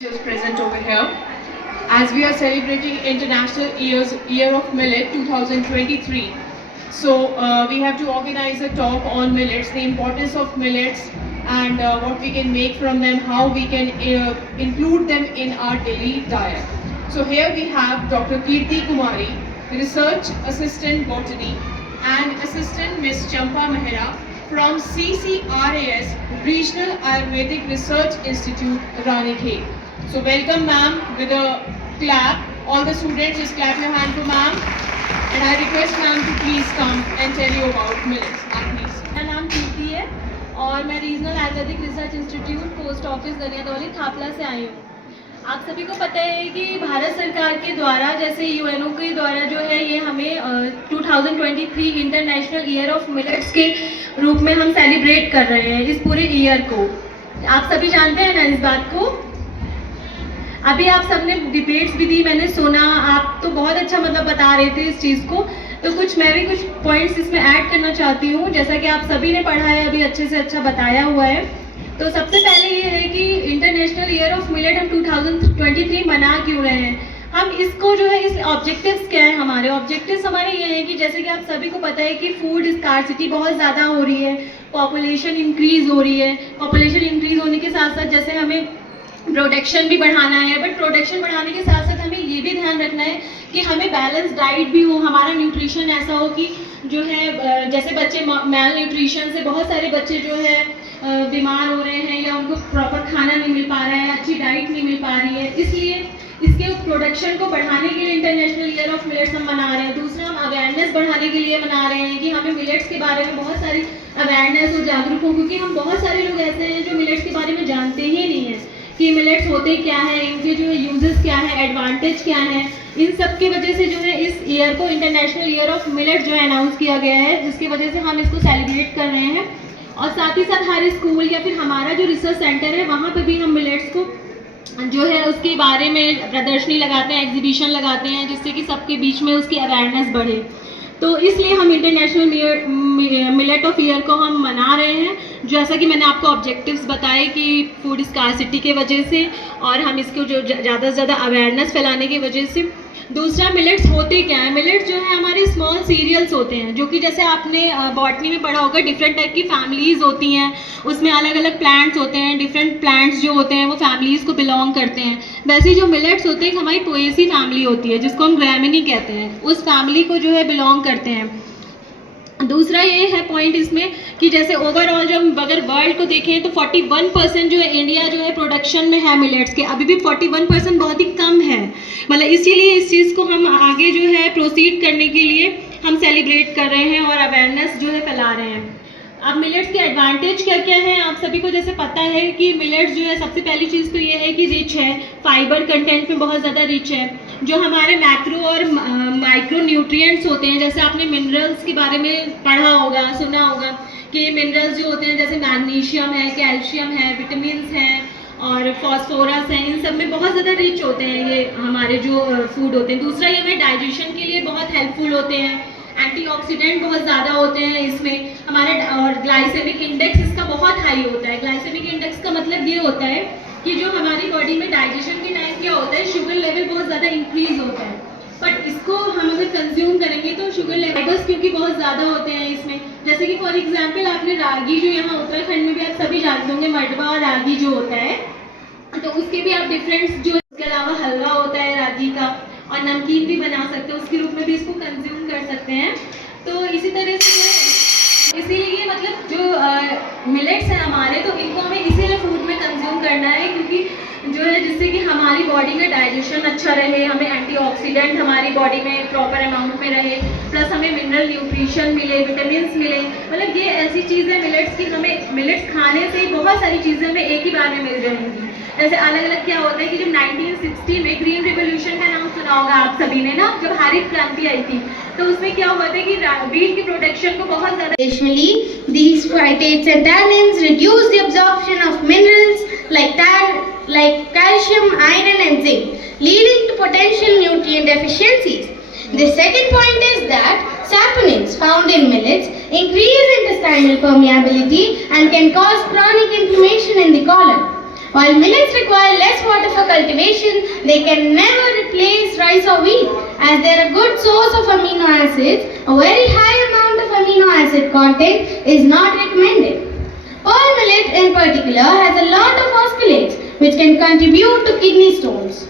Just present over here as we are celebrating International Year of Millet 2023. So we have to organize a talk on millets, the importance of millets and what we can make from them, how we can include them in our daily diet. So here we have Dr. Kirti Kumari, Research Assistant Botany, and Assistant Ms. Champa Mehra from CCRAS Regional Ayurvedic Research Institute, Ranikhet. So welcome ma'am with a clap. All the students just clap your hand for ma'am. And I request ma'am to please come and tell you about millets. Please. मेरा नाम कीर्ति है और मैं regional ayurvedic research institute post office Ganiyadauli Thapla से आई हूँ। आप सभी को पता है कि भारत सरकार के द्वारा जैसे यूएनओ के द्वारा जो है ये हमें 2023 इंटरनेशनल ईयर ऑफ मिलेट्स के रूप में हम सेलिब्रेट कर रहे हैं इस पूरे ईयर को। आप सभी जानते हैं ना इस बात को। अभी आप सबने डिबेट्स भी दी, मैंने सुना, आप तो बहुत अच्छा मतलब बता रहे थे इस चीज़ को। तो मैं भी कुछ पॉइंट्स इसमें ऐड करना चाहती हूँ। जैसा कि आप सभी ने पढ़ा है, अभी अच्छे से अच्छा बताया हुआ है। तो सबसे पहले ये है कि इंटरनेशनल ईयर ऑफ मिलेट हम 2023 मना क्यों रहे हैं। हम इसको जो है, इस ऑब्जेक्टिव्स क्या है हमारे ऑब्जेक्टिव्स हमारे ये हैं कि जैसे कि आप सभी को पता है कि फूड स्कार्सिटी बहुत ज़्यादा हो रही है, पॉपुलेशन इंक्रीज़ हो रही है। पॉपुलेशन इंक्रीज़ होने के साथ साथ जैसे हमें प्रोडक्शन भी बढ़ाना है, बट प्रोडक्शन बढ़ाने के साथ साथ हमें ये भी ध्यान रखना है कि हमें बैलेंस डाइट भी हो, हमारा न्यूट्रिशन ऐसा हो कि जो है जैसे बच्चे मैल न्यूट्रिशन से बहुत सारे बच्चे जो है बीमार हो रहे हैं या उनको प्रॉपर खाना नहीं मिल पा रहा है, अच्छी डाइट नहीं मिल पा रही है। इसलिए इसके प्रोडक्शन को बढ़ाने के लिए इंटरनेशनल ईयर ऑफ मिलेट्स हम मना रहे हैं। दूसरा, हम अवेयरनेस बढ़ाने के लिए मना रहे हैं कि हमें मिलेट्स के बारे में बहुत सारी अवेयरनेस हो, जागरूक हो, क्योंकि हम बहुत सारे लोग ऐसे हैं जो मिलेट्स के बारे में जानते ही नहीं है कि मिलेट्स होते क्या है, इनके जो है यूजेस क्या है, एडवांटेज क्या है। इन सब की वजह से जो है इस ईयर को इंटरनेशनल ईयर ऑफ मिलेट जो है अनाउंस किया गया है, जिसकी वजह से हम इसको सेलिब्रेट कर रहे हैं। और साथ ही साथ हर स्कूल या फिर हमारा जो रिसर्च सेंटर है वहाँ पर भी हम मिलेट्स को जो है उसके बारे में प्रदर्शनी लगाते हैं, एग्जीबिशन लगाते हैं, जिससे कि सबके बीच में उसकी अवेयरनेस बढ़े। तो इसलिए हम इंटरनेशनल मिलेट ऑफ ईयर को हम मना रहे हैं, जैसा कि मैंने आपको ऑब्जेक्टिव्स बताए कि फूड स्कार्सिटी के वजह से और हम इसको जो ज़्यादा से ज़्यादा अवेयरनेस फैलाने की वजह से। दूसरा, मिलेट्स होते क्या है। मिलेट्स जो है हमारे स्मॉल सीरियल्स होते हैं, जो कि जैसे आपने बॉटनी में पढ़ा होगा, डिफरेंट टाइप की फैमिलीज़ होती हैं, उसमें अलग अलग प्लांट्स होते हैं, डिफरेंट प्लांट्स जो होते हैं वो फैमिलीज़ को बिलोंग करते हैं। वैसे जो मिलेट्स होते हैं हमारी पोएसी फैमिली होती है, जिसको हम ग्रामिनी कहते हैं, उस फैमिली को जो है बिलोंग करते हैं। दूसरा ये है पॉइंट इसमें कि जैसे ओवरऑल जब हम अगर वर्ल्ड को देखें तो 41% जो है इंडिया जो है प्रोडक्शन में है मिलेट्स के। अभी भी 41% बहुत ही कम है। मतलब इसीलिए इस चीज़ को हम आगे जो है प्रोसीड करने के लिए हम सेलिब्रेट कर रहे हैं और अवेयरनेस जो है फैला रहे हैं। अब मिलेट्स के एडवांटेज क्या क्या हैं, आप सभी को जैसे पता है कि मिलेट्स जो है सबसे पहली चीज़ तो ये है कि रिच है, फाइबर कंटेंट में बहुत ज़्यादा रिच है। जो हमारे मैक्रो और माइक्रो न्यूट्रिएंट्स होते हैं, जैसे आपने मिनरल्स के बारे में पढ़ा होगा, सुना होगा कि मिनरल्स जो होते हैं जैसे मैग्नीशियम है, कैल्शियम है, विटामिन्स हैं और फॉस्फोरस है, इन सब में बहुत ज़्यादा रिच होते हैं ये हमारे जो फूड होते हैं। दूसरा, ये हमें डाइजेशन के लिए बहुत हेल्पफुल होते हैं। एंटीऑक्सीडेंट बहुत ज़्यादा होते हैं इसमें हमारे, और ग्लाइसेमिक इंडेक्स इसका बहुत हाई होता है। ग्लाइसेमिक इंडेक्स का मतलब ये होता है कि जो हमारी बॉडी में डाइजेशन के टाइम क्या होता है, शुगर लेवल बहुत ज़्यादा इंक्रीज होता है। बट इसको हम अगर कंज्यूम करेंगे तो शुगर लेवल्स क्योंकि बहुत ज़्यादा होते हैं इसमें, जैसे कि फॉर एग्जांपल आपने रागी जो यहाँ उत्तराखंड में भी आप सभी जानते होंगे, मडवा रागी जो होता है, तो उसके भी आप डिफरेंस जो, इसके अलावा हलवा होता है रागी का, और नमकीन भी बना सकते हैं, उसके रूप में भी इसको कंज्यूम कर सकते हैं। तो इसी तरह से इसीलिए मतलब जो मिलेट्स हैं हमारे, तो इनको हमें इसीलिए फूड में कंज्यूम करना है, क्योंकि जो है जिससे कि हमारी बॉडी में डाइजेशन अच्छा रहे, हमें एंटीऑक्सीडेंट हमारी बॉडी में प्रॉपर अमाउंट में रहे, प्लस हमें मिनरल न्यूट्रिशन मिले, विटामिन्स मिले। मतलब ये ऐसी चीज़ है मिलेट्स की, हमें मिलेट्स खाने से बहुत सारी चीज़ें हमें एक ही बार में मिल जाएंगी। जैसे अलग अलग क्या होता है कि जब 1960 में ग्रीन रिवोल्यूशन का नाम सुना होगा आप सभी ने ना, जब हरित क्रांति आई थी, तो उसमें क्या हुआ था कि वीट की प्रोडक्शन को बहुत ज़्यादा। Additionally, these phytates and tannins reduce the absorption of minerals like calcium, iron and zinc, leading to potential nutrient deficiencies. The second point is that saponins found in millets increase intestinal permeability and can cause chronic inflammation in the colon. While millets require less water for cultivation, they can never replace rice or wheat as they are a good source of amino acids. A very high amount of amino acid content is not recommended. Pearl millet in particular has a lot of oxalates which can contribute to kidney stones.